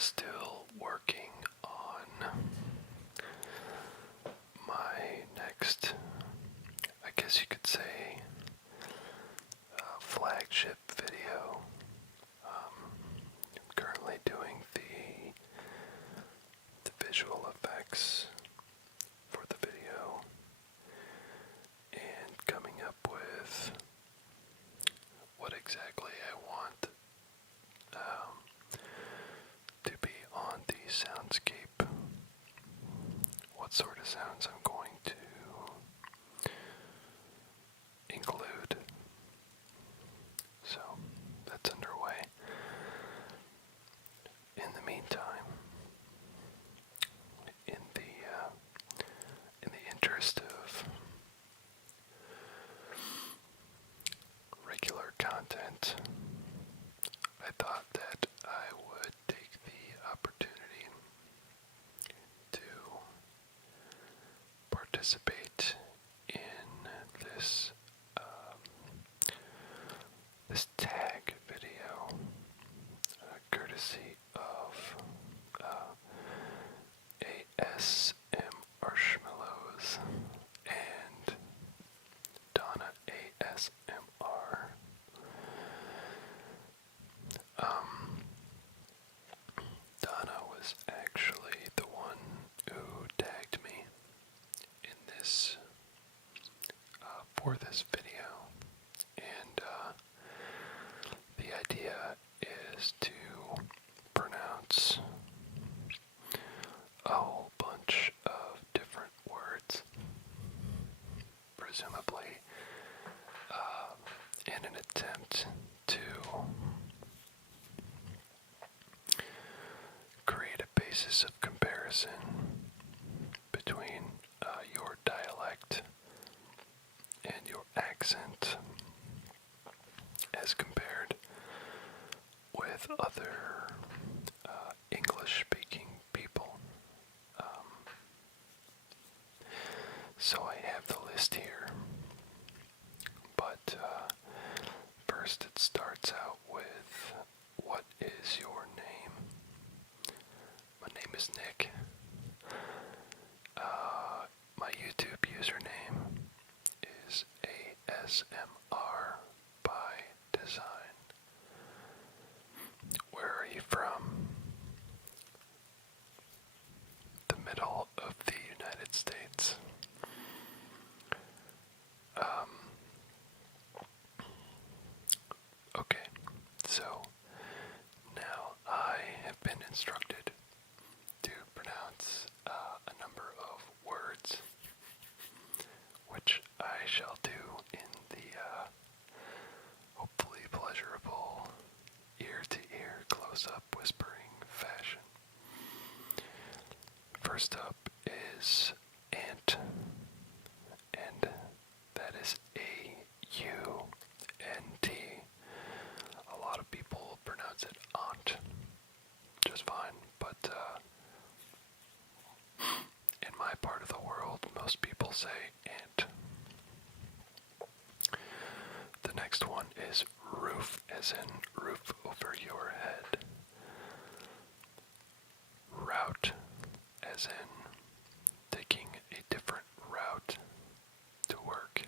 still working on my next, I guess you could say, flagship video. I'm currently doing the visual effects for the video and coming up with what exactly I want to be on the soundscape, what sort of sounds I'm going to include. So that's underway. In the meantime, in the interest of regular content, I thought that I would take the opportunity to participate in this tag video, courtesy of ASMR and DonnaASMR. Donna was actually the one who tagged me in this for this video, and the idea is to pronounce a whole bunch of different words, presumably in an attempt to create a basis of comparison between your dialect and your accent as compared with other English-speaking people. So I have the list here, but first it starts out with, what is your name? My name is Nick. My YouTube username is ASMR by Design. Where are you from? The middle of the United States. Okay, so now I have been instructed to pronounce a number of words, which I shall do in the hopefully pleasurable ear-to-ear close-up whispering fashion. First up is ant, and that is A-U-N-T. A lot of people pronounce it aunt, just fine, but in my part of the world, most people say ant. The next one is roof, as in roof over your head. Route, as in taking a different route to work.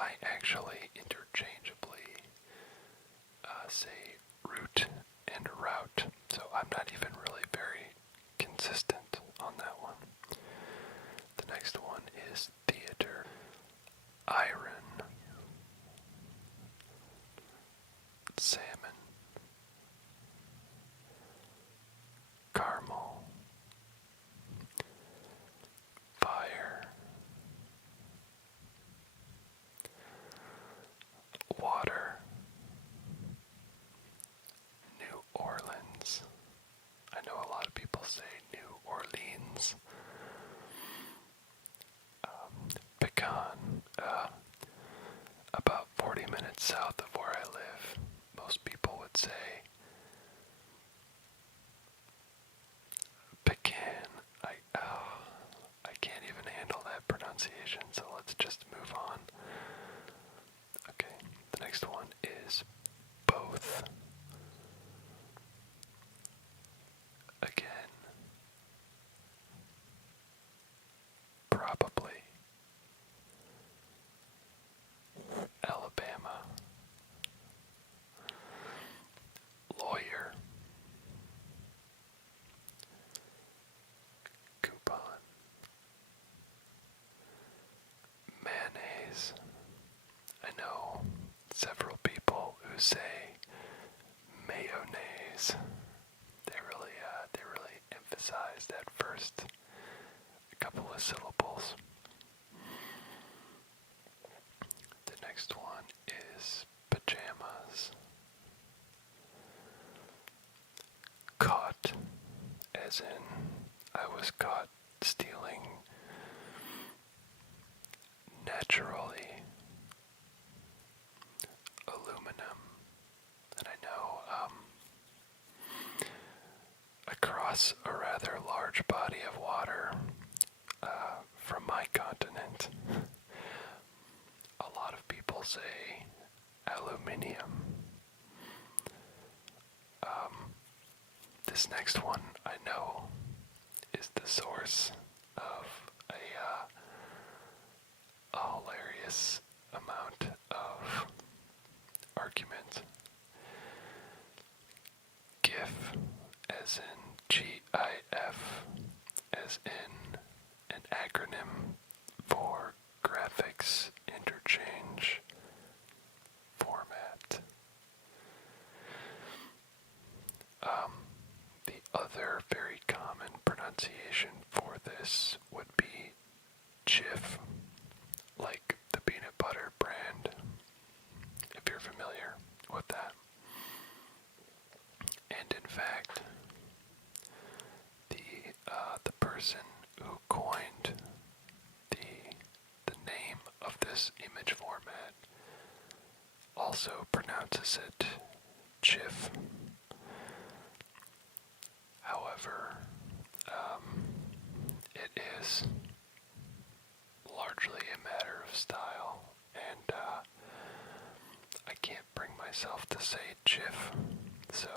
I actually interchangeably say route and route, so I'm not even really very consistent on that one. The next one is theater. Iron. Salmon. Caramel. Fire. Water. New Orleans. I know a lot of people say New Orleans. Pecan. About 40 minutes south of where I live, most people would say pecan. I can't even handle that pronunciation, so let's just move on. Okay, the next one is both. Earth. Again, probably Alabama. Lawyer. Coupon. Mayonnaise. I know several people who say mayonnaise. They really emphasize that first couple of syllables. The next one is pajamas. Caught, as in I was caught stealing. Naturally. Aluminum. And I know, across a rather large body of water, from my continent, a lot of people say aluminium. This next one I know is the source of a hilarious amount of argument. GIF, as in GIF, as in an acronym for graphics interchange format. The other very common pronunciation for this would be Jif, like the peanut butter brand, if you're familiar with that. And in fact, the person who coined the name of this image format also pronounces it Jif. However, it is largely a matter of style, and I can't bring myself to say GIF, so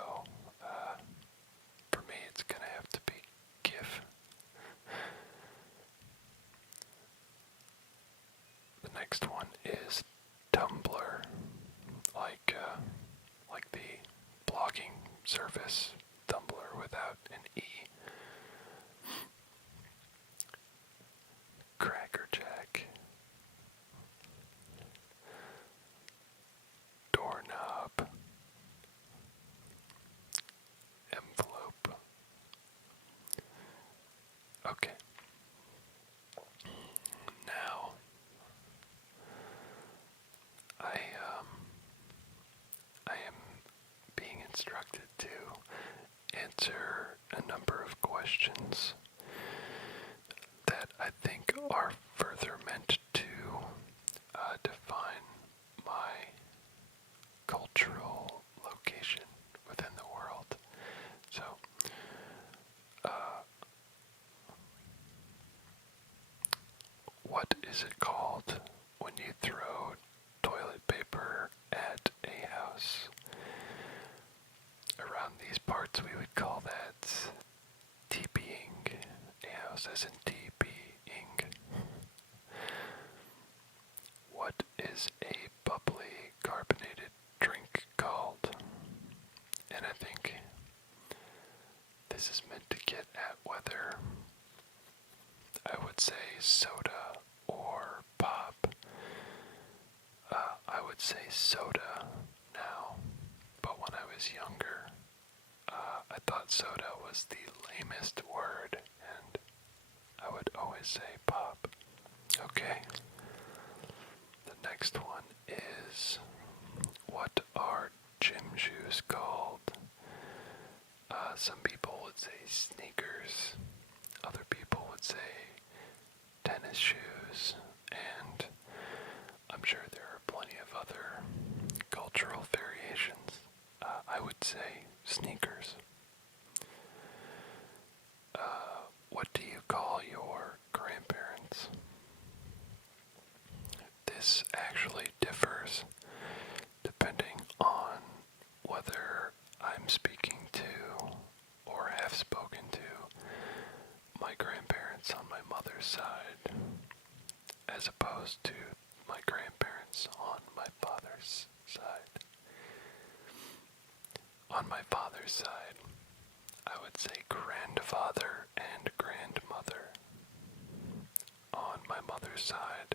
for me it's gonna have to be GIF. The next one is Tumblr, like the blogging service Tumblr without an E. Crackerjack. Doorknob. Envelope. Okay. Now, I am being instructed to answer a number of questions that I think are further meant to define my cultural location within the world. So, what is it called when you throw toilet paper at a house? Around these parts we would call that TPing, a house as in TPing. What is a bubbly carbonated drink called? And I think this is meant to get at whether I would say soda or pop. I would say soda now, but when I was younger, I thought soda was the lamest word, and I would always say pop. Okay. The next one is, what are gym shoes called? Some people would say sneakers, other people would say tennis shoes, and I'm sure there are plenty of other cultural variations. I would say sneakers. What do you call your grandparents? This actually differs depending on whether mother's side, as opposed to my grandparents on my father's side. On my father's side, I would say grandfather and grandmother. On my mother's side,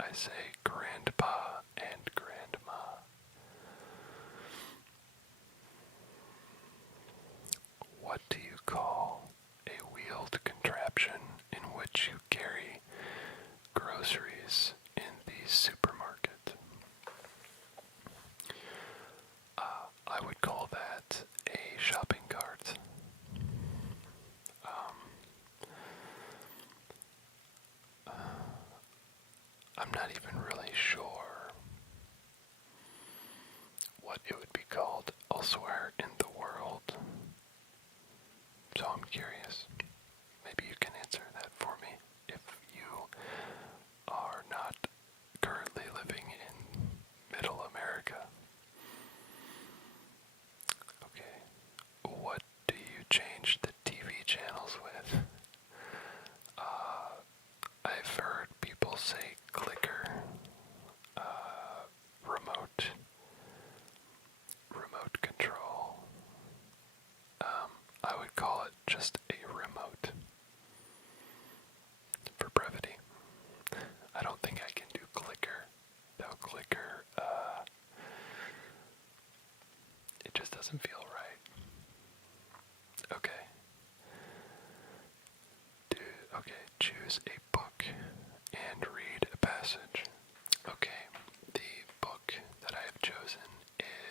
I say grandpa and grandma. What do you call a wheeled contraption in which you carry groceries in the supermarket? I would call that a shopping cart. I'm not even really sure what it would be called elsewhere in the world. So I'm curious. Maybe you can answer that for me if you are not currently living in Middle America. Okay. What do you change the TV channels with? I've heard people say clicker, remote control. I would call it just a remote for brevity. I don't think I can do clicker. No clicker, it just doesn't feel right. Okay. Choose a book and read a passage. Okay, the book that I have chosen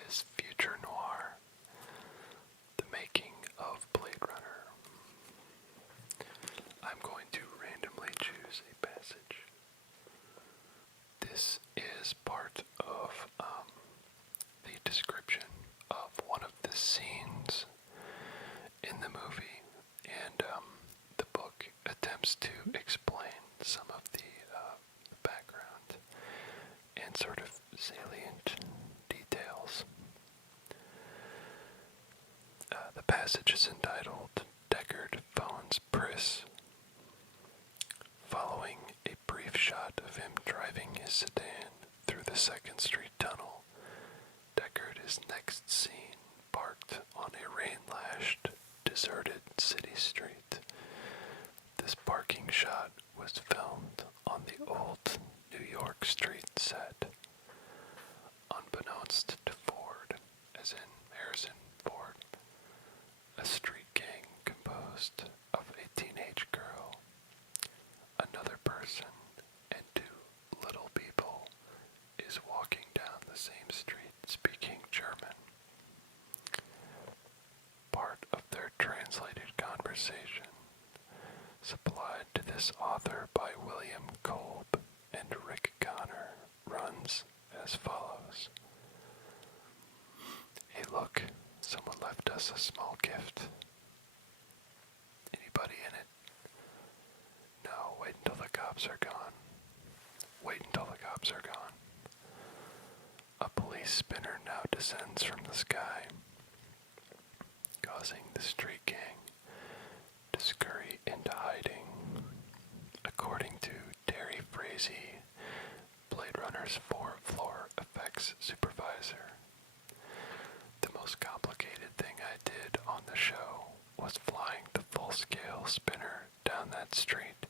is Future Noir, The Making of Blade Runner. I'm going to randomly choose a passage. This is part of the description of one of the scenes in the movie, and the book attempts to explain some of the background and sort of salient details. The passage is entitled Deckard Phones Pris. Following a brief shot of him driving his sedan through the 2nd Street Tunnel, Deckard is next seen parked on a rain-lashed, deserted city street. This parking shot was filmed on the old New York street set. Unbeknownst to Ford, as in Harrison Ford, a street gang composed of a teenage girl, another person, and 2 little people is walking down the same street speaking German. Part of their translated conversation, supplied to this author by William Kolb and Rick Connor, runs as follows. Hey look, someone left us a small gift. Anybody in it? No, wait until the cops are gone. Wait until the cops are gone. A police spinner now descends from the sky, causing the street gang to scurry into hiding. According to Terry Frazee, Blade Runner's 4th-floor effects supervisor, the most complicated thing I did on the show was flying the full-scale spinner down that street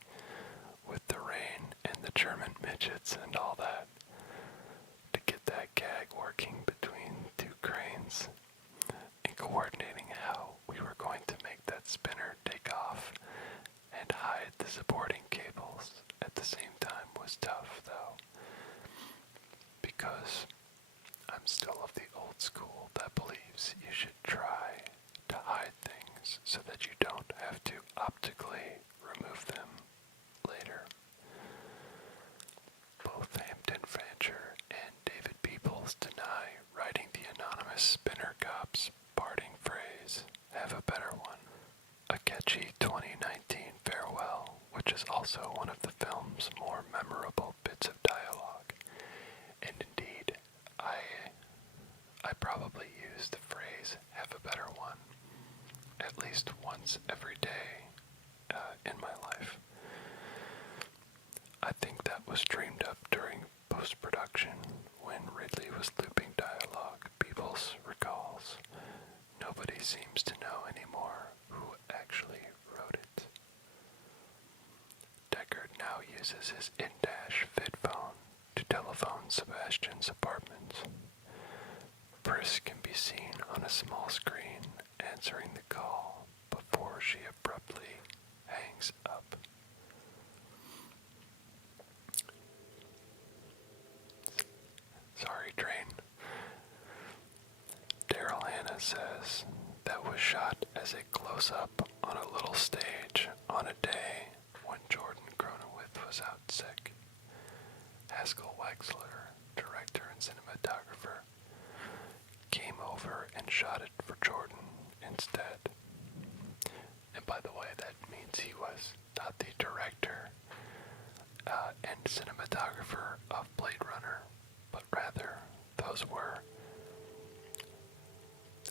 with the rain and the German midgets and all that, to get that gag working between 2 cranes and coordinating how we were going to make that spinner take off and hide the supporting cables at the same time was tough, though, because I'm still of the old school that believes you should try to hide things so that you don't have to optically remove them later. Both Hampton Fancher and David Peoples deny writing the anonymous spinner cop's parting phrase, have a better one. A catchy 2019 farewell, which is also one of the film's more memorable bits of dialogue. And indeed, I probably use the phrase, have a better one, at least once every day in my life. I think that was dreamed up during post-production when Ridley was looping dialogue Peebles recalls. Nobody seems to know anymore who actually wrote it. Deckard now uses his in-dash vid phone to telephone Sebastian's apartment. Pris can be seen on a small screen answering the call before she abruptly hangs up. Sorry, train. Daryl Hannah says that was shot as a close-up on a little stage on a day when Jordan Cronenwith was out sick. Haskell Wexler, director and cinematographer, came over and shot it for Jordan instead. And by the way, that means he was not the director and cinematographer of Blade Runner, but rather those were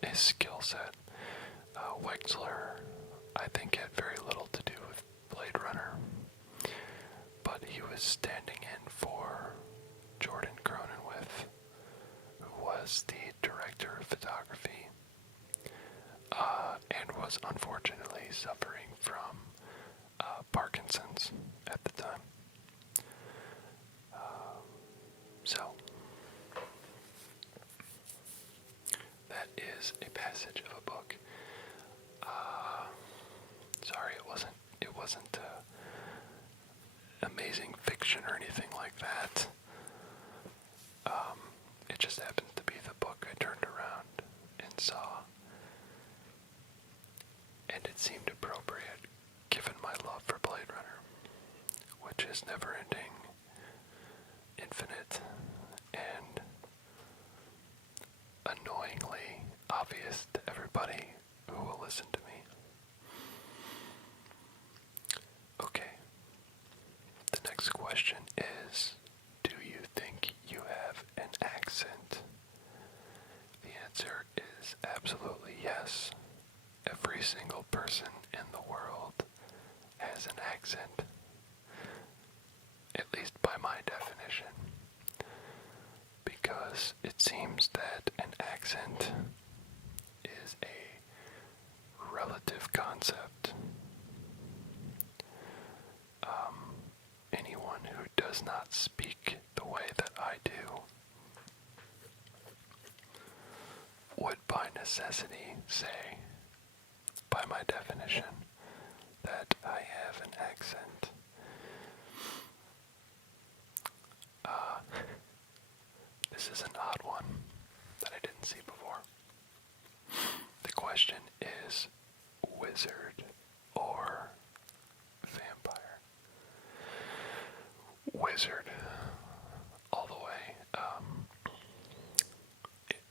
his skill set. Wexler, I think, had very little to do with Blade Runner, but he was standing in for Jordan Cronenwith, who was the director of photography, and was unfortunately suffering from Parkinson's at the time. So, that is a passage of a book. Sorry, it wasn't amazing fiction or anything like that. It just happened to be the book I turned around and saw, and it seemed appropriate given my love for Blade Runner, which is never-ending, infinite, and annoyingly obvious to everybody who will listen to me. Okay, the next question is, do you think you have an accent? The answer is absolutely yes. Every single person in the world has an accent, at least by my definition, because it seems that an accent is a relative concept. Anyone who does not speak the way that I do would by necessity say, by my definition, that I have an accent. This is an odd one that I didn't see before. The question is wizard or vampire? Wizard, all the way.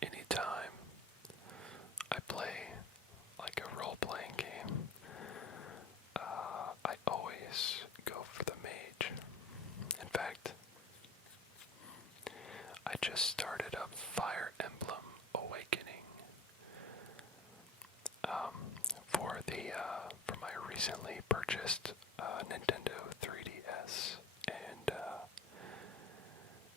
Anytime I play like a role-playing game, I always go for the mage. In fact, I just started up Fire Emblem Awakening for my recently purchased Nintendo 3DS, and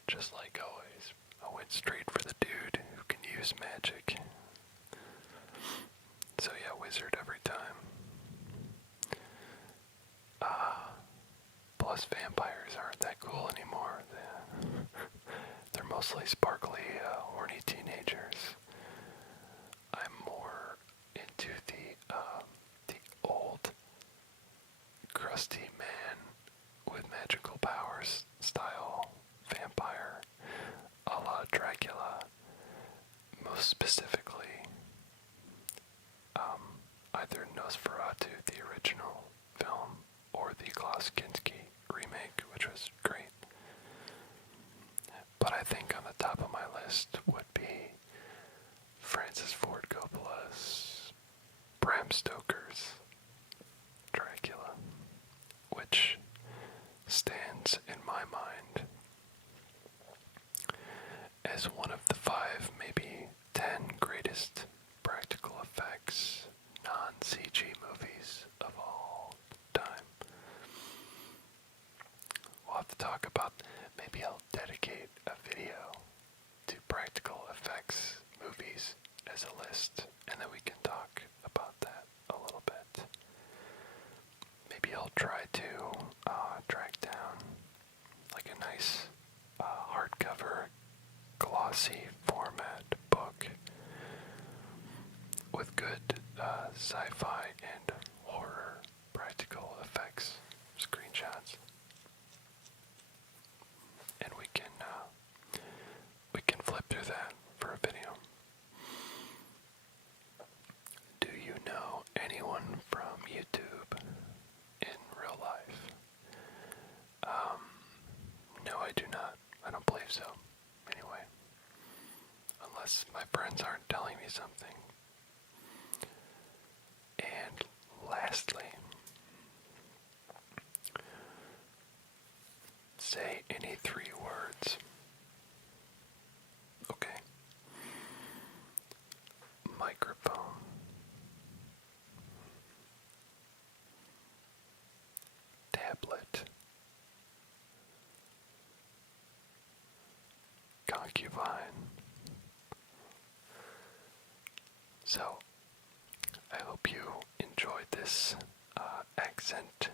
just like always, I went straight for the dude who can use magic. So yeah, wizard every time. Plus vampires aren't that cool anymore. They're mostly sparkly, horny teenagers. I'm more into the old, crusty man with magical powers style vampire, a la Dracula. Most specifically, either Nosferatu, the original film, or the Klaus Kinski remake, which was great. But I think on the top of my list would be Francis Ford Coppola's Bram Stoker's Dracula, which stands in my mind as one of the 5, maybe 10 greatest practical effects non-CG movies of all time. to talk about. Maybe I'll dedicate a video to practical effects movies as a list, and then we can talk about that a little bit. Maybe I'll try to track down like a nice hardcover, glossy format book with good sci-fi and horror practical effects screenshots, and we can flip through that for a video. Do you know anyone from YouTube in real life? No, I do not. I don't believe so. Anyway, unless my friends aren't telling me something. And lastly, say any 3 words. Okay. Microphone. Tablet. Concubine. So, I hope you enjoyed this accent